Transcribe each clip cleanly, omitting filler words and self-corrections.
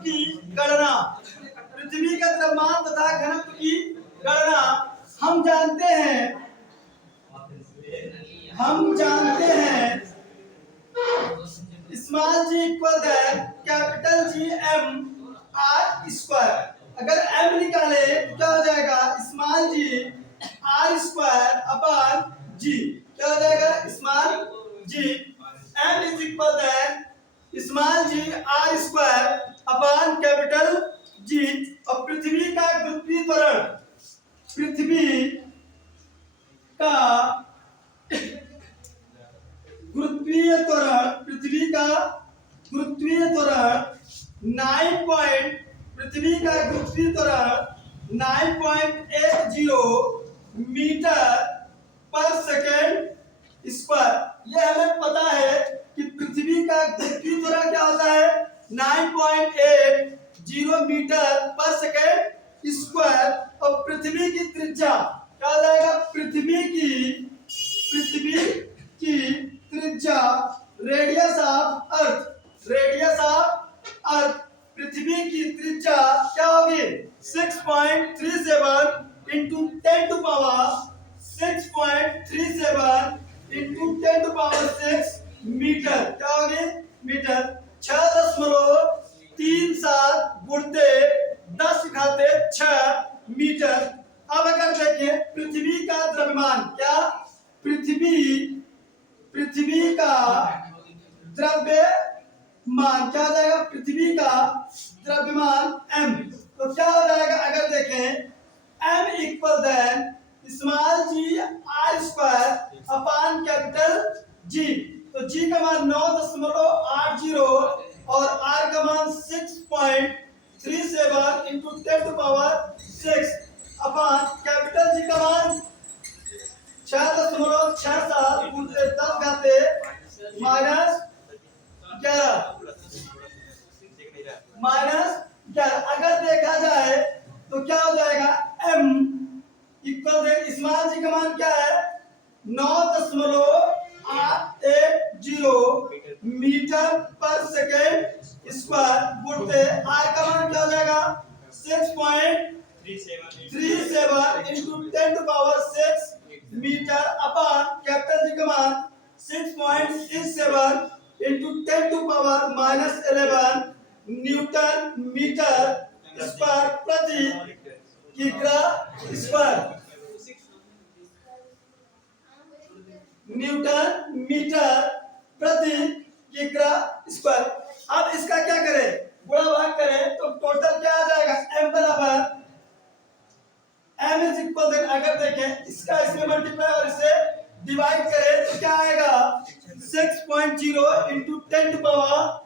की गणना, पृथ्वी का द्रव्यमान तथा घनत्व की गणना हम जानते हैं small G equal capital G M R square. अगर एम निकाले तो क्या हो जाएगा, small G R square upon G. क्या हो जाएगा, small G M is equal small G R square upon capital G. और पृथ्वी का गुरुत्वीय त्वरण, पृथ्वी का गुरुत्वीय त्वरण 9.80 मीटर पर सेकेंड स्क्वायर। ये हमें पता है कि पृथ्वी का गुरुत्वीय त्वरण क्या होता है, 9.80 मीटर पर सेकेंड स्क्वायर। और पृथ्वी की त्रिज्या क्या हो जाएगा, पृथ्वी की त्रिज्या रेडियस ऑफ अर्थ, पृथ्वी की त्रिज्या क्या होगी, 6.37 इंटू 10 टू पावर 6 मीटर। क्या होगी, मीटर। 6.37 गुणते 10⁻6 मीटर। अब अगर देखें पृथ्वी का द्रव्यमान, क्या पृथ्वी का द्रव्यमान क्या हो जाएगा, पृथ्वी का द्रव्यमान m। तो क्या हो जाएगा, अगर देखें m equal small G R square upon capital G. तो g का मान 9.80 और r का मान 6.37 into 10 to power 6 upon capital G का मान 6.67 गुणित 10⁻11 -11। अगर देखा जाए तो क्या हो जाएगा, m इक्वल स्मॉल जी का मान क्या है, 9.880 मीटर पर सेकेंड स्क्वायर गुणते r का मान क्या हो जाएगा, 6.37 into 10 to power 6 metre upon capital G का मान 6.67 into 10 to power -11 newton metre square प्रति किग्रा स्क्वायर। न्यूटन मीटर प्रति किग्रा स्क्वायर। अब इसका क्या करें, गुणा भाग करें तो टोटल क्या आ जाएगा, m बराबर m इज इक्वल अगर देखें इसका इसमें मल्टीप्लाई और इसे डिवाइड करें तो क्या आएगा, 6.0 इंटू 10 टू पावर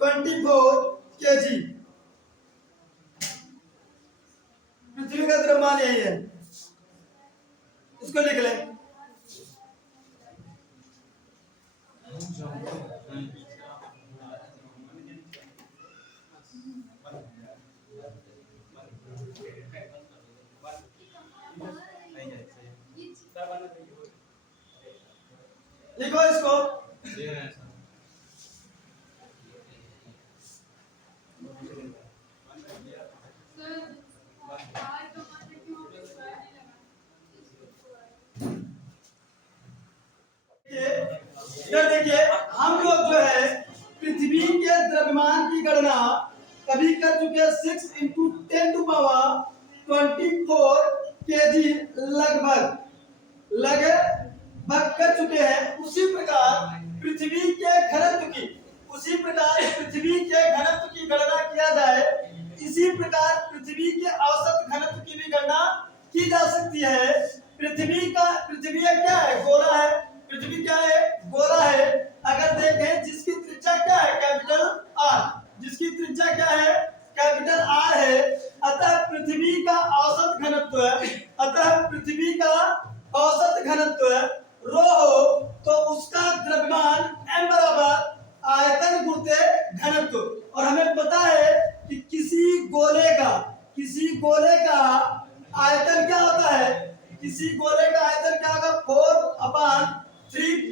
24 kg। पृथ्वी का द्रव्यमान यही है, इसको लिख लें। लिखो इसको। इधर देखिए, हम लोग जो है पृथ्वी के द्रव्यमान की गणना कभी कर चुके हैं 6 इंटू 10 टू पावर 24 केजी लगभग कर चुके हैं। उसी प्रकार पृथ्वी के घनत्व की गणना किया जाए, इसी प्रकार पृथ्वी के औसत घनत्व की भी गणना की जा सकती है। पृथ्वी क्या है, गोला है। पृथ्वी क्या है, गोला है। अगर देखें जिसकी त्रिज्या क्या है, कैपिटल आर, जिसकी त्रिज्या क्या है, कैपिटल आर है। अतः पृथ्वी का औसत घनत्व रो हो तो उसका द्रव्यमान m बराबर आयतन गुणित घनत्व। और हमें पता है कि किसी गोले का आयतन क्या होता है, किसी गोले का आयतन क्या होगा, 4/3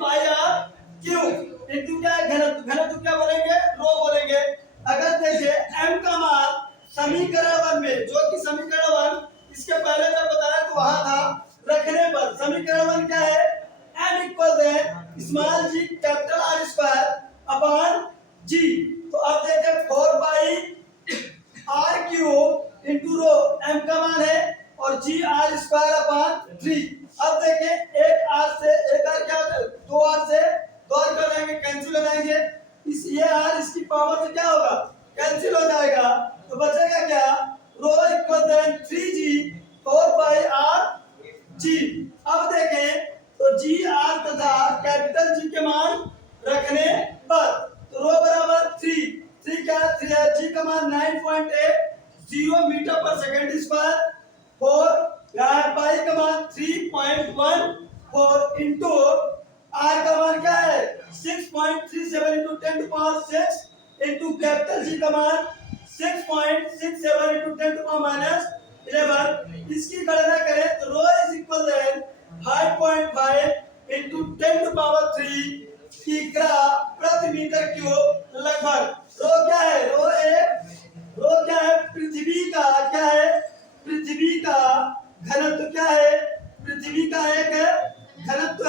दें small G capital R square upon G. तो अब देखें 4 pi R cube into rho M का मान है और जी आर स्क्वायर अपॉन 3। अब देखें एक आर से एक आर क्या होगा, दो आर से दो आर क्या हो जाएंगे, कैंसिल हो जाएंगे। इस ये आर इसकी पावर से क्या होगा, कैंसिल हो जाएगा। तो बचेगा क्या, rho equal then 3g 4 pi R G. अब देखें तो जी आर तथा कैपिटल जी के मान रखने पर तो रो बराबर 3 क्या है, 3 है, जी का मान 9.80 मीटर पर सेकंड स्क्वायर, 4 पाई का मान 3.14 इंटू आर का मान क्या है 6.37 into 10 to power 6 into capital G का मान 6.67 इंटू 10 टू पावर माइनस 11। इसकी गणना करें तो rho is equal then 5.5 into 10 to power 3 किग्रा प्रति मीटर क्यूब लगभग। रो क्या है, रो क्या है, पृथ्वी का क्या है, पृथ्वी का घनत्व क्या है, पृथ्वी का एक घनत्व